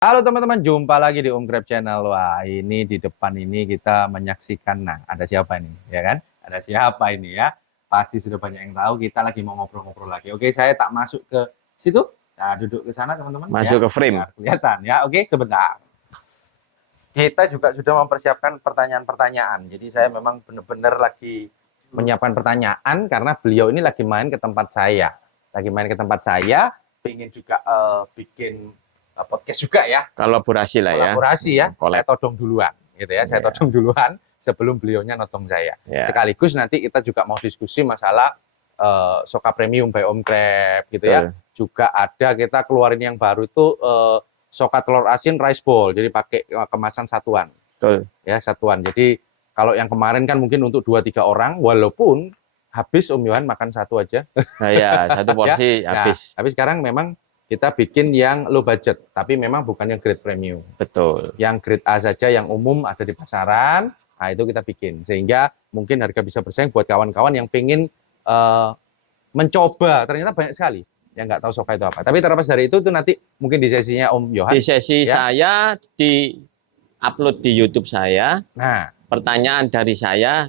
Halo teman-teman, jumpa lagi di Om Grab Channel. Wah, ini di depan ini kita menyaksikan, nah ada siapa nih, ya kan? Ada siapa ini ya? Pasti sudah banyak yang tahu, kita lagi mau ngobrol-ngobrol lagi. Oke, saya tak masuk ke situ. Nah, duduk ke sana teman-teman. Masuk Ya, ke frame. biar kelihatan ya. Oke, sebentar. Kita juga sudah mempersiapkan pertanyaan-pertanyaan. Jadi saya memang benar-benar lagi menyiapkan pertanyaan karena beliau ini lagi main ke tempat saya. Lagi main ke tempat saya, pengen juga bikin podcast juga ya. Kolaborasi lah ya. Kolaborasi ya. Saya Collab. todong duluan gitu ya. Saya Iya. todong duluan sebelum beliaunya nodong saya. Iya. Sekaligus nanti kita juga mau diskusi masalah Soka Premium by Om Grab gitu ya. Betul. Juga ada kita keluarin yang baru itu Soka telur asin rice bowl. Jadi pakai kemasan satuan. Betul. Ya, satuan. Jadi kalau yang kemarin kan mungkin untuk 2-3 orang, walaupun habis Om Yohan makan satu aja. Nah ya, satu porsi Ya, habis. tapi sekarang memang kita bikin yang low budget, tapi memang bukan yang grade premium. Betul. Yang grade A saja, yang umum ada di pasaran, nah itu kita bikin. Sehingga mungkin harga bisa bersaing buat kawan-kawan yang pengen mencoba. Ternyata banyak sekali yang nggak tahu Soka itu apa. Tapi terlepas dari itu nanti mungkin di sesinya Om Yohan. Di sesi ya. saya, di upload di YouTube saya, Nah, pertanyaan dari saya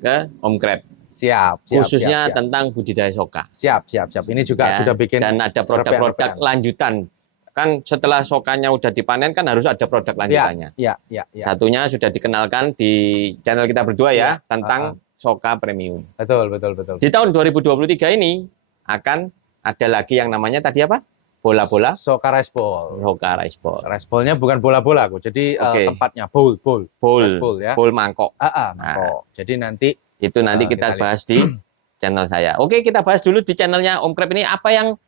ke Om Grab. siap. Khususnya tentang budidaya soka. Siap. Ini juga Ya, sudah bikin. dan ada produk-produk lanjutan. Kan setelah sokanya udah dipanen kan harus ada produk lanjutannya. Ya. Satunya sudah dikenalkan di channel kita berdua ya, tentang Soka Premium. Betul. Di tahun 2023 ini akan ada lagi yang namanya tadi apa? Bola-bola. Soka rice bowl. Soka rice bowl. Rice bowl-nya bukan bola-bola kok. Jadi tempatnya bowl. Rice bowl ya. Bowl mangkok. Mangkok. Jadi nanti itu nanti kita bahas di channel saya. Oke, kita bahas dulu di channelnya Om Grab ini apa yang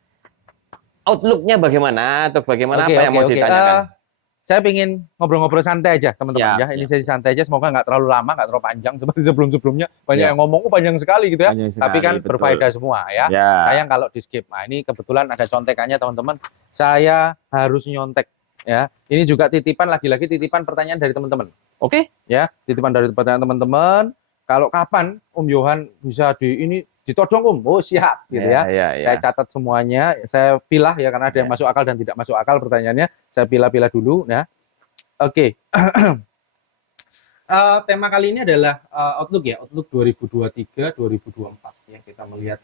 outlook-nya bagaimana atau bagaimana apa yang mau ditanyakan. Saya ingin ngobrol-ngobrol santai aja teman-teman ya. Ini sesi santai aja, semoga nggak terlalu lama, nggak terlalu panjang seperti sebelum-sebelumnya. Banyak yang ngomong, panjang sekali gitu ya. Tapi kan berfaedah semua ya. Sayang kalau di skip. Nah, ini kebetulan ada contekannya teman-teman. Saya harus nyontek ya. Ini juga titipan, lagi-lagi titipan pertanyaan dari teman-teman. Oke. Ya, titipan dari pertanyaan teman-teman. Kalau kapan Om Yohan bisa ditodong Om? Oh siap gitu ya. Saya catat semuanya, saya pilah ya karena ada yang masuk akal dan tidak masuk akal pertanyaannya. Saya pilah-pilah dulu ya. Oke. Tema kali ini adalah outlook ya, outlook 2023-2024 ya. Kita melihat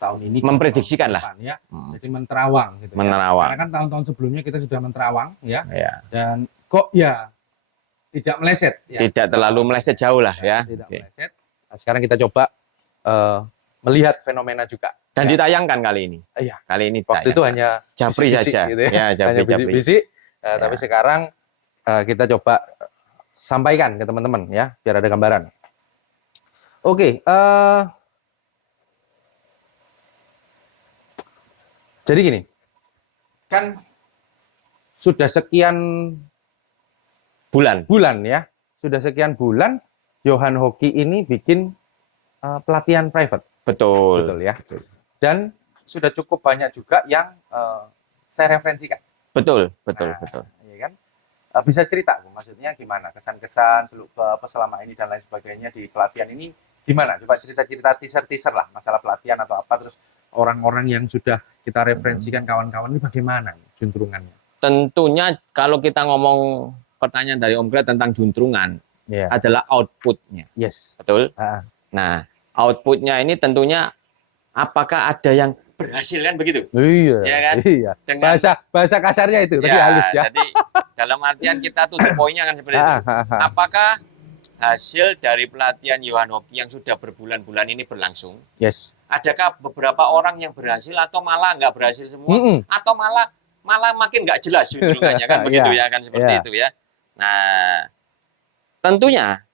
tahun ini memprediksikan lah ya. Jadi menerawang gitu ya. Karena kan tahun-tahun sebelumnya kita sudah menerawang ya. Dan kok ya tidak meleset ya. Tidak terlalu meleset jauh lah ya. Tidak meleset. Nah, sekarang kita coba melihat fenomena juga. Dan ditayangkan kali ini. Iya. Kali ini waktu itu hanya japri saja. Gitu ya. Japri. Tapi sekarang kita coba sampaikan ke teman-teman ya, biar ada gambaran. Oke. Jadi gini, kan sudah sekian bulan ya, sudah sekian bulan Yohan Hoki ini bikin pelatihan private. Betul ya. Dan sudah cukup banyak juga yang saya referensikan. Betul. Ya kan? Bisa cerita, maksudnya gimana kesan-kesan selama ini dan lain sebagainya di pelatihan ini gimana? Coba cerita-cerita teaser lah masalah pelatihan atau apa, terus orang-orang yang sudah kita referensikan kawan-kawan ini bagaimana juntrungannya? Tentunya kalau kita ngomong pertanyaan dari Om Grab tentang juntrungan adalah outputnya. Yes. Betul. Nah, outputnya ini tentunya apakah ada yang berhasil kan begitu? Iya. Ya kan? Iya. Bahasa kasarnya itu tadi halus ya. Jadi dalam artian kita tuh poinnya kan seperti itu. Apakah hasil dari pelatihan Yohan Hoki yang sudah berbulan-bulan ini berlangsung? Yes. Adakah beberapa orang yang berhasil atau malah nggak berhasil semua? Atau malah makin nggak jelas juntrungannya kan begitu ya kan seperti itu ya. Nah, tentunya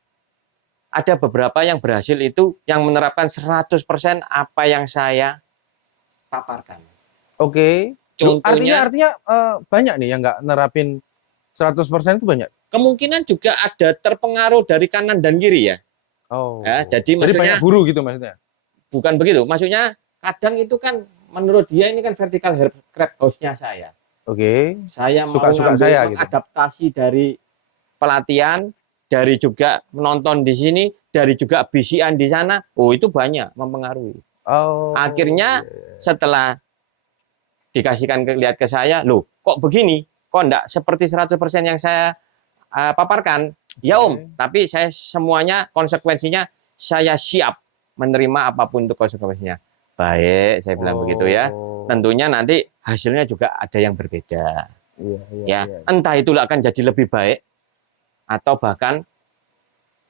ada beberapa yang berhasil itu yang menerapkan 100% apa yang saya paparkan. Oke. Contohnya, artinya banyak nih yang nggak nerapin 100% itu banyak. Kemungkinan juga ada terpengaruh dari kanan dan kiri ya. Oh. Ya, jadi maksudnya banyak guru gitu maksudnya. Bukan begitu. Maksudnya kadang itu kan menurut dia ini kan vertical crab house-nya saya. Oke. Saya suka saya gitu. Adaptasi dari pelatihan, dari juga menonton di sini, dari juga bisian di sana. Oh, itu banyak mempengaruhi. Oh. Akhirnya setelah dikasihkan lihat ke saya, loh kok begini? kok enggak seperti 100% yang saya paparkan. Ya Om, tapi saya semuanya konsekuensinya saya siap menerima apapun untuk konsekuensinya. Baik, saya bilang begitu ya. Tentunya nanti hasilnya juga ada yang berbeda. Entah itu akan jadi lebih baik atau bahkan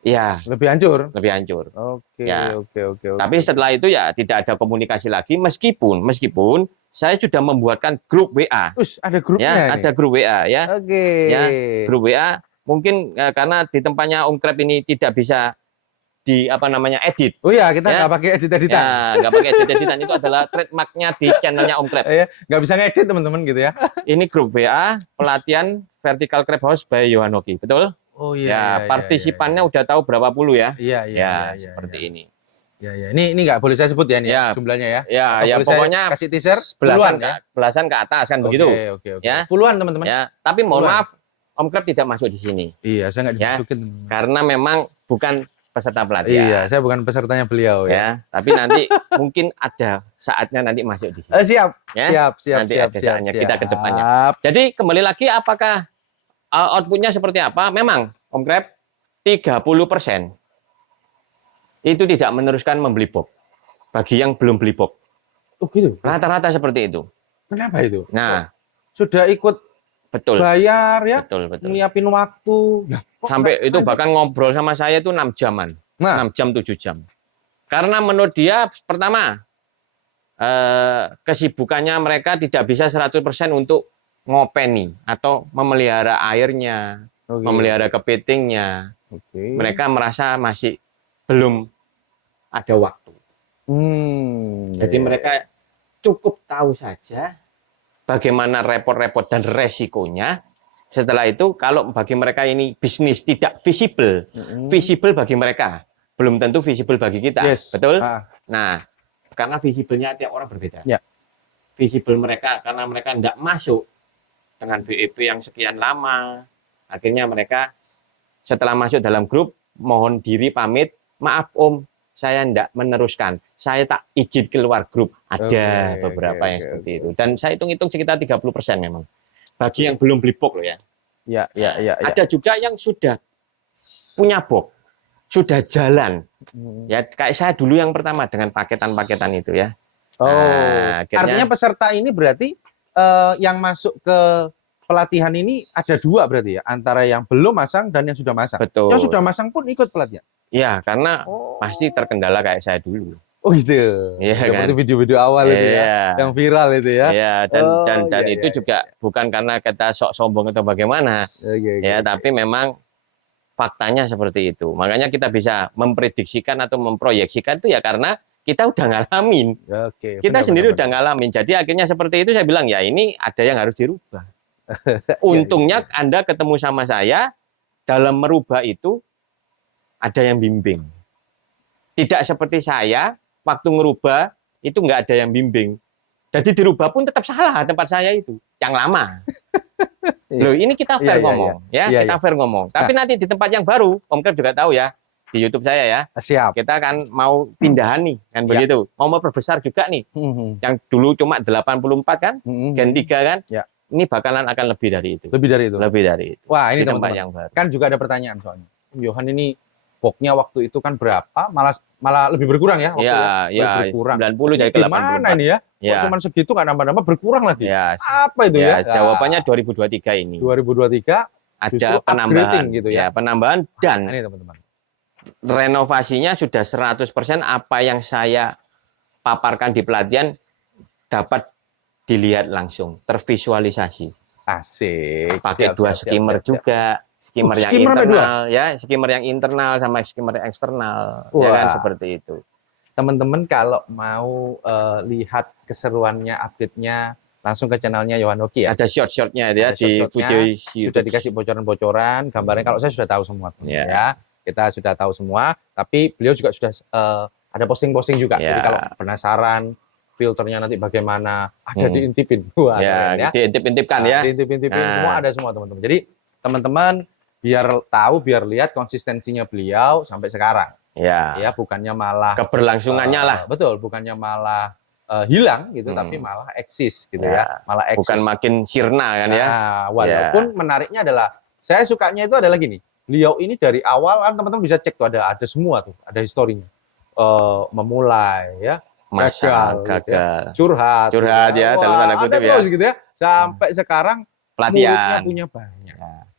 ya lebih hancur. Lebih hancur. Oke. Tapi setelah itu ya tidak ada komunikasi lagi meskipun saya sudah membuatkan grup WA. Ada grupnya ya, nih. Ada grup WA ya. Oke. Ya, grup WA mungkin karena di tempatnya Om Kreb ini tidak bisa edit. Oh iya, kita nggak pakai editan. Ya, nggak pakai editan, itu adalah trademarknya di channelnya Om Kreb. Nggak bisa ngedit teman-teman gitu ya. Ini grup WA pelatihan Vertical Crab House by Johan Hoki, betul? Oh iya. Partisipannya udah tahu berapa puluh ya? Iya. Seperti ini. Ya. Ini nggak boleh saya sebut ya nih jumlahnya ya. Ya, pokoknya kasih teaser belasan ke atas kan begitu. Oke. Ya. Puluhan teman-teman. Ya, tapi mohon maaf Om Kreb tidak masuk di sini. Iya, saya nggak dimasukin. Karena memang bukan peserta pelatihan. Iya, saya bukan pesertanya beliau ya. Tapi nanti mungkin ada saatnya nanti masuk di sini. Siap. Nanti ada saatnya kita ke depannya. Jadi kembali lagi apakah outputnya seperti apa? Memang Om Kreb 30% itu tidak meneruskan membeli box. Bagi yang belum beli box. Oh gitu. Rata-rata seperti itu. Kenapa itu? Nah, sudah ikut bayar ya, betul. Nyiapin waktu. Sampai itu bahkan ngobrol sama saya itu 6 jaman. 6 jam, 7 jam. Karena menurut dia, pertama, kesibukannya mereka tidak bisa 100% untuk ngopeni atau memelihara airnya, memelihara kepitingnya. Mereka merasa masih belum ada waktu. Jadi mereka cukup tahu saja bagaimana repot-repot dan resikonya. Setelah itu, kalau bagi mereka ini bisnis tidak visible, visible bagi mereka, belum tentu visible bagi kita, betul? Nah, karena visiblenya tiap orang berbeda. Visible mereka karena mereka tidak masuk dengan BEP yang sekian lama, akhirnya mereka setelah masuk dalam grup, mohon diri pamit, maaf Om, saya tidak meneruskan, saya tak izin keluar grup. Ada beberapa yang seperti itu. Dan saya hitung-hitung sekitar 30% memang. Bagi yang belum beli box loh ya. Ada juga yang sudah punya box, sudah jalan. Ya, kayak saya dulu yang pertama dengan paketan-paketan itu ya. Artinya peserta ini berarti yang masuk ke pelatihan ini ada dua berarti ya, antara yang belum masang dan yang sudah masang. Betul. Yang sudah masang pun ikut pelatihan. Ya, karena pasti terkendala kayak saya dulu. Oh gitu. Seperti video-video awal itu ya, yang viral itu ya. Iya, dan itu juga bukan karena kita sok sombong atau bagaimana. Tapi memang faktanya seperti itu. Makanya kita bisa memprediksikan atau memproyeksikan itu ya karena kita udah ngalamin. Kita sendiri udah ngalamin. Jadi akhirnya seperti itu saya bilang ya ini ada yang harus dirubah. Untungnya Anda ketemu sama saya dalam merubah itu ada yang bimbing. Tidak seperti saya waktu ngerubah itu nggak ada yang bimbing. Jadi dirubah pun tetap salah tempat saya itu yang lama. Loh, ini kita fair ngomong, kita fair ngomong. Tapi nanti di tempat yang baru, Om Kreb juga tahu ya, di YouTube saya ya. Siap. Kita kan mau pindahan nih, kan begitu. Mau memperbesar juga nih. Yang dulu cuma 84 kan, Gen 3 kan. Ini bakalan akan lebih dari itu. Lebih dari itu. Wah, ini tempat yang baru. Kan juga ada pertanyaan soalnya. Johan ini boxnya waktu itu kan berapa? Malah lebih berkurang ya waktu berkurang. 90 jadi ke 84. Gimana ini ya? Kok cuma segitu nggak nambah-nambah berkurang lagi? Apa itu ya? Jawabannya 2023 ini. 2023 ada penambahan gitu ya. Penambahan dan ini teman-teman. Renovasinya sudah 100% apa yang saya paparkan di pelatihan dapat dilihat langsung, tervisualisasi. Asik. Pakai dua skimmer juga. Skimmer yang internal ya, skimmer yang internal sama skimmer yang eksternal. Ya kan seperti itu. Teman-teman kalau mau lihat keseruannya, update-nya langsung ke channelnya Johan Hoki ya. Ada short-shortnya ya di video YouTube. Sudah dikasih bocoran-bocoran, gambarnya kalau saya sudah tahu semua ya. Kita sudah tahu semua, tapi beliau juga sudah ada posting-posting juga. Jadi kalau penasaran filternya nanti bagaimana, ada diintipin. Diintip-intipkan ya. Diintip-intipin semua ada semua teman-teman. Jadi teman-teman biar tahu, biar lihat konsistensinya beliau sampai sekarang. Ya, bukannya malah keberlangsungannya lah. Betul, bukannya malah hilang gitu, tapi malah eksis gitu ya, malah eksis. Bukan makin sirna kan ya. Nah, walaupun menariknya adalah saya sukanya itu adalah gini, beliau ini dari awal kan teman-teman bisa cek tuh ada semua tuh, ada historinya. Memulai ya, gagal, gitu ya, curhat gitu ya, dalam tanda kutip ada terus gitu ya, sampai sekarang muridnya pelatihan punya banyak.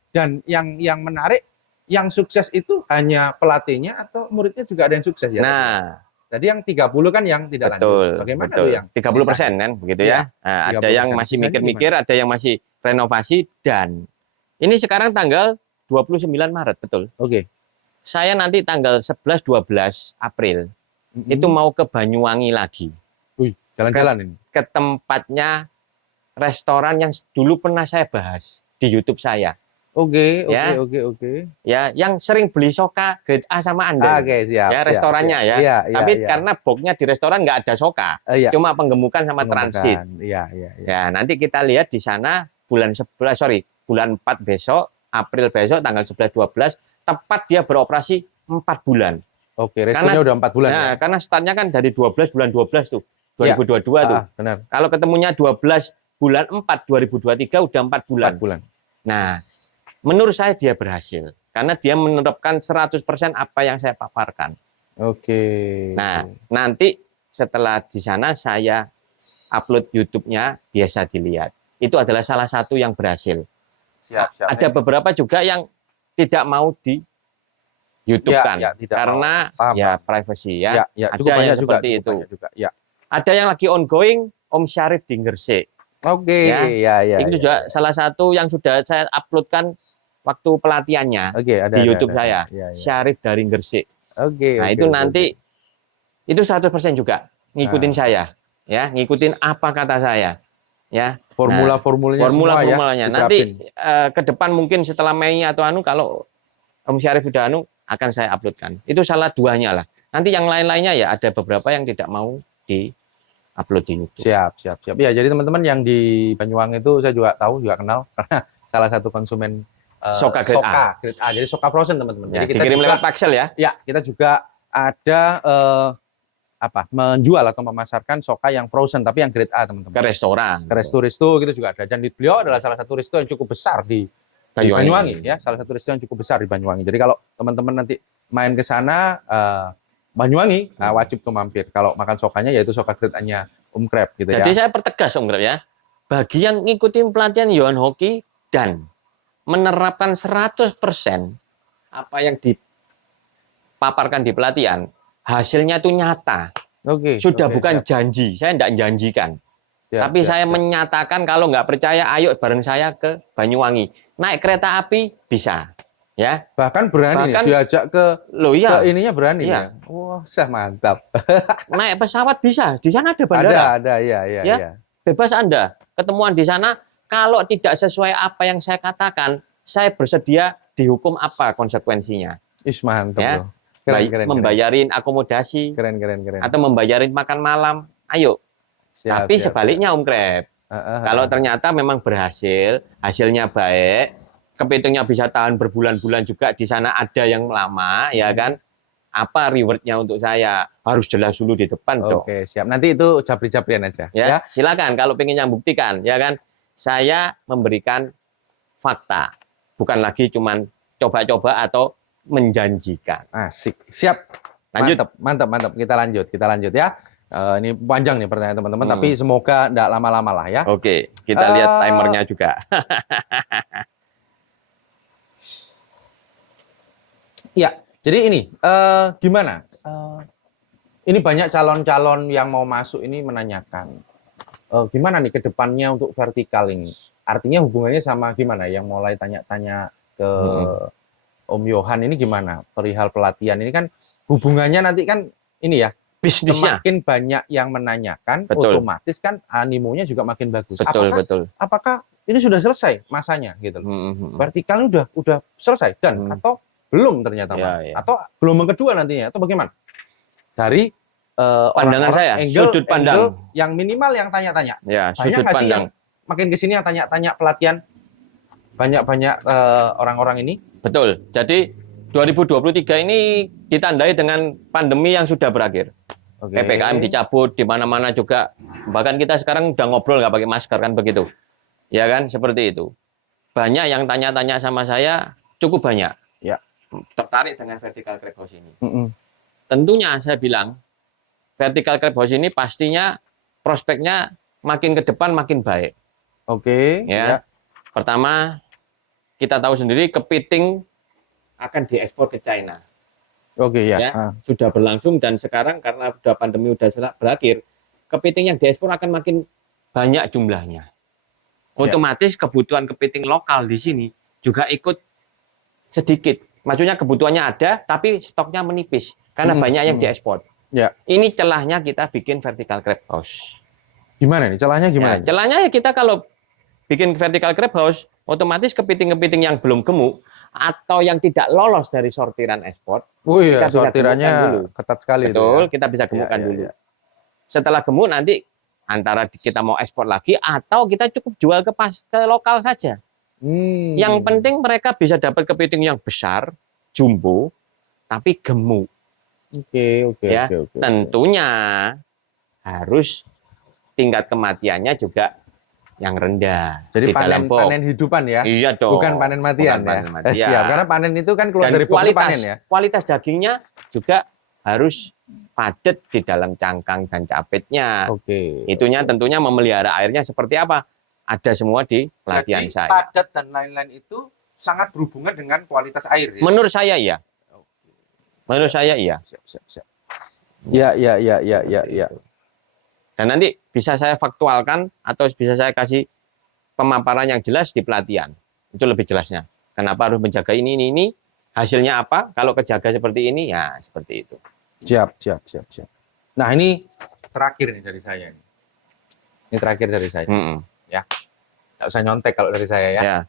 Dan yang menarik, yang sukses itu hanya pelatihnya atau muridnya juga ada yang sukses ya? Nah, jadi yang 30 kan yang tidak lanjut. Bagaimana tuh yang 30% kan begitu ya? Nah, ada yang masih mikir-mikir, ada yang masih renovasi, dan ini sekarang tanggal 29 Maret, betul. Oke. Saya nanti tanggal 11-12 April itu mau ke Banyuwangi lagi. Wih, jalan-jalan ini. Ke tempatnya restoran yang dulu pernah saya bahas di YouTube saya. Oke. Ya, yang sering beli soka grade A sama Anda. Oke, siap. Ya, restorannya siap. ya. Tapi karena boxnya di restoran nggak ada soka, cuma penggemukan sama transit. Iya. Ya, nanti kita lihat di sana bulan 4 besok, April besok tanggal 11-12, tepat dia beroperasi 4 bulan. Oke, restorannya udah 4 bulan. Nah, ya? Karena startnya kan dari 12 bulan 12 tuh, 2022 tuh. Benar. Kalau ketemunya 12 bulan 4 2023 udah 4 bulan. 4 bulan. Nah, menurut saya dia berhasil karena dia menerapkan 100% apa yang saya paparkan. Oke. Nah, nanti setelah di sana saya upload YouTube-nya, biasa dilihat. Itu adalah salah satu yang berhasil. Siap. Ada beberapa juga yang tidak mau di YouTube kan, karena ya privacy ya. Ada yang seperti itu. Ada yang lagi ongoing, Om Syarif di Gresik. Oke. Itu juga salah satu yang sudah saya uploadkan waktu pelatihannya di YouTube saya. Syarif dari Gresik. Nah, itu nanti itu 100% juga ngikutin saya, ya, ngikutin apa kata saya, ya. Formulanya. Nanti ke depan mungkin setelah Mei atau kalau Om Syarif udah akan saya uploadkan. Itu salah duanya lah. Nanti yang lain-lainnya ya ada beberapa yang tidak mau di-upload di YouTube. Siap. Ya, jadi teman-teman yang di Banyuwangi itu saya juga tahu, juga kenal karena salah satu konsumen Soka grade A. Jadi Soka Frozen, teman-teman. Ya, jadi kita dikirim juga, lewat Paxel ya. Ya, kita juga ada menjual atau memasarkan Soka yang frozen tapi yang grade A, teman-teman. Ke restoran. Ke resto gitu juga ada. Dan beliau adalah salah satu resto yang cukup besar di Banyuwangi ya, salah satu resto yang cukup besar di Banyuwangi. Jadi kalau teman-teman nanti main ke sana Banyuwangi, wajib tuh mampir. Kalau makan sokanya yaitu soka grade A-nya Om Kreb gitu. Jadi saya pertegas Om Kreb ya. Bagi yang ngikutin pelatihan Yohan Hoki dan menerapkan 100% apa yang dipaparkan di pelatihan, hasilnya itu nyata. Sudah bukan janji, saya tidak janjikan. Tapi saya menyatakan kalau nggak percaya, ayo bareng saya ke Banyuwangi. Naik kereta api bisa, ya. Bahkan berani diajak ke ininya berani ya. Wah, mantap. Naik pesawat bisa, di sana ada bandara. Ada, ya. Bebas Anda ketemuan di sana. Kalau tidak sesuai apa yang saya katakan, saya bersedia dihukum apa konsekuensinya. Mantap, ya. Keren. Membayarin akomodasi, keren. Atau membayarin makan malam, ayo. Tapi sebaliknya Om Kreb, kalau ternyata memang berhasil, hasilnya baik, kepitungnya bisa tahan berbulan-bulan juga di sana ada yang lama, ya kan? Apa rewardnya untuk saya? Harus jelas dulu di depan dong. Oke, siap. Nanti itu jabri-jabrian aja. Ya, silakan kalau pengen yang buktikan, ya kan? Saya memberikan fakta, bukan lagi cuman coba-coba atau menjanjikan. Asik, siap. Lanjut. Mantap. Kita lanjut ya. Ini panjang nih pertanyaan teman-teman, tapi semoga tidak lama-lama lah ya. Oke, kita lihat timernya juga. Ya, jadi ini gimana? Ini banyak calon-calon yang mau masuk ini menanyakan, gimana nih ke depannya untuk vertikal ini? Artinya hubungannya sama gimana? Yang mulai tanya-tanya ke Om Yohan ini gimana? Perihal pelatihan ini kan hubungannya nanti kan ini ya, bisnisnya. Semakin banyak yang menanyakan, otomatis kan animonya juga makin bagus. Apakah ini sudah selesai masanya gitu loh? Vertikal udah selesai dan atau belum ternyata, atau gelombang kedua nantinya atau bagaimana? Dari pandangan saya, sudut pandang yang minimal yang tanya-tanya. Ya, sudut pandang. Makin kesini yang tanya-tanya pelatihan banyak orang-orang ini. Betul. Jadi 2023 ini ditandai dengan pandemi yang sudah berakhir. PPKM dicabut di mana-mana juga. Bahkan kita sekarang udah ngobrol nggak pakai masker kan begitu. Ya kan, seperti itu. Banyak yang tanya-tanya sama saya, cukup banyak. Ya. Tertarik dengan vertical crab house ini. Tentunya saya bilang, vertical crab house ini pastinya prospeknya makin ke depan makin baik. Ya. Pertama, kita tahu sendiri kepiting akan diekspor ke China. Sudah berlangsung dan sekarang karena sudah pandemi sudah berakhir, kepiting yang diekspor akan makin banyak jumlahnya. Otomatis kebutuhan kepiting lokal di sini juga ikut sedikit. Maksudnya kebutuhannya ada, tapi stoknya menipis karena banyak yang diekspor. Ini celahnya kita bikin vertical crab house. Gimana nih? Celahnya gimana? Celahnya ya kita kalau bikin vertical crab house, otomatis kepiting-kepiting yang belum gemuk atau yang tidak lolos dari sortiran ekspor, kita bisa sortirannya dulu. Ketat sekali. Betul, kita bisa gemukkan dulu. Setelah gemuk nanti antara kita mau ekspor lagi atau kita cukup jual ke lokal saja. Yang penting mereka bisa dapat kepiting yang besar, jumbo, tapi gemuk. Tentunya harus tingkat kematiannya juga yang rendah. Jadi panen hidupan ya? Iya dong. Bukan panen matian ya? Siap, karena panen itu kan keluar dari panen ya? Kualitas dagingnya juga harus padat di dalam cangkang dan capitnya. Itunya tentunya memelihara airnya seperti apa? Ada semua di pelatihan saya. Padat dan lain-lain itu sangat berhubungan dengan kualitas air ya? Menurut saya iya. Menurut saya iya. Siap. Ya. Dan nanti bisa saya faktualkan atau bisa saya kasih pemaparan yang jelas di pelatihan. Itu lebih jelasnya. Kenapa harus menjaga ini. Hasilnya apa? Kalau kejaga seperti ini, ya seperti itu. Siap. Nah ini terakhir nih dari saya. Ini terakhir dari saya. Ya. Nggak usah nyontek kalau dari saya ya.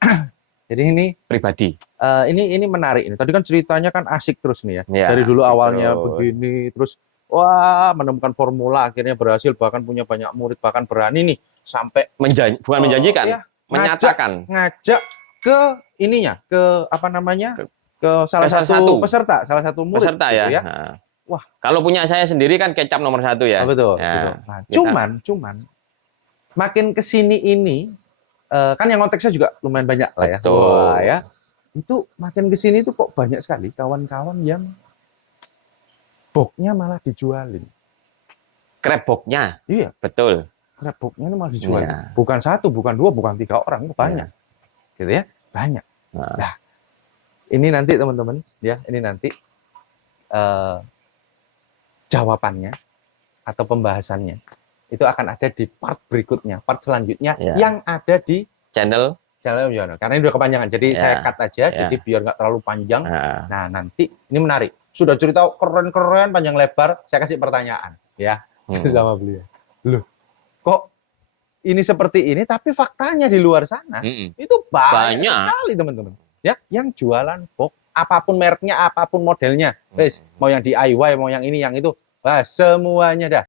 Jadi ini pribadi. Ini menarik. Tadi kan ceritanya kan asik terus nih ya. Dari dulu awalnya begini, terus wah, menemukan formula, akhirnya berhasil, bahkan punya banyak murid, bahkan berani nih sampai bukan menjanjikan, menyatakan, ngajak ke ininya, ke apa namanya, ke salah satu peserta, salah satu murid. Peserta gitu ya. Nah. Wah, kalau punya saya sendiri kan kecap nomor 1 ya. Betul. Nah, cuman makin kesini ini, kan yang konteksnya juga lumayan banyak lah ya. Wah, ya. Itu makin kesini tuh kok banyak sekali kawan-kawan yang boxnya malah dijualin. Crab boxnya? Iya. Betul. Crab boxnya malah dijualin. Bukan 1, bukan 2, bukan 3 orang, itu banyak. Gitu ya, banyak. Nah, ini nanti teman-teman, ya, ini nanti jawabannya atau pembahasannya itu akan ada di part berikutnya, part selanjutnya yang ada di channel Yono. Karena ini udah kepanjangan, jadi saya cut aja, jadi biar nggak terlalu panjang. Nah, nanti ini menarik. Sudah cerita keren-keren, panjang lebar, saya kasih pertanyaan ya sama beliau. Loh, kok ini seperti ini tapi faktanya di luar sana itu banyak sekali teman-teman. Ya, yang jualan box apapun mereknya, apapun modelnya. Guys, mau yang DIY, mau yang ini, yang itu, semuanya dah.